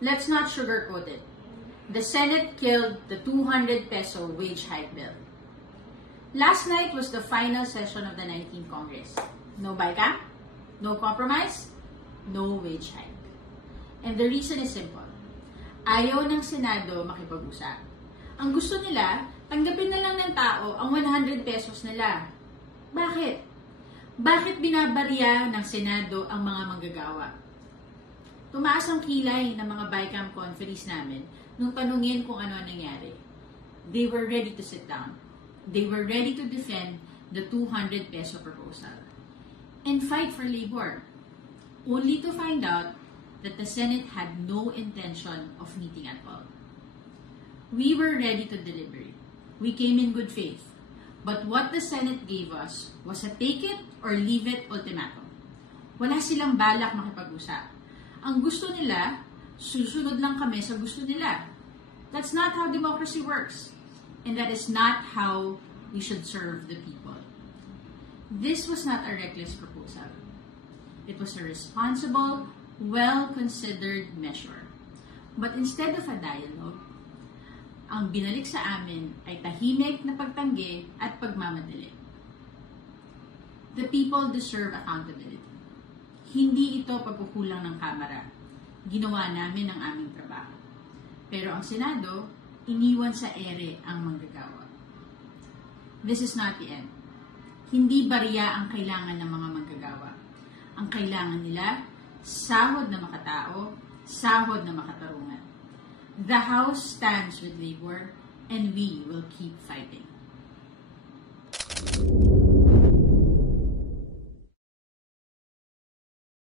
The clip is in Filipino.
Let's not sugarcoat it. The Senate killed the 200 peso wage hike bill. Last night was the final session of the 19th Congress. No BICAM, no compromise, no wage hike. And the reason is simple. Ayaw ng Senado makipag-usap. Ang gusto nila, tanggapin na lang ng tao ang 100 pesos nila. Bakit? Bakit binabarya ng Senado ang mga manggagawa? Tumaas ang kilay ng mga BICAM conferees namin nung tanungin kung ano nangyari. They were ready to sit down. They were ready to defend the 200 peso proposal and fight for labor, only to find out that the Senate had no intention of meeting at all. We were ready to deliberate. We came in good faith. But what the Senate gave us was a take it or leave it ultimatum. Wala silang balak makipag-usap. Ang gusto nila, susunod lang kami sa gusto nila. That's not how democracy works. And that is not how we should serve the people. This was not a reckless proposal. It was a responsible, well-considered measure. But instead of a dialogue, ang binalik sa amin ay tahimik na pagtanggi at pagmamadali. The people deserve accountability. Hindi ito pagkukulang ng Kamara. Ginawa namin ang aming trabaho. Pero ang Senado, iniwan sa ere ang manggagawa. This is not the end. Hindi barya ang kailangan ng mga manggagawa. Ang kailangan nila, sahod na makatao, sahod na makatarungan. The House stands with labor, and we will keep fighting.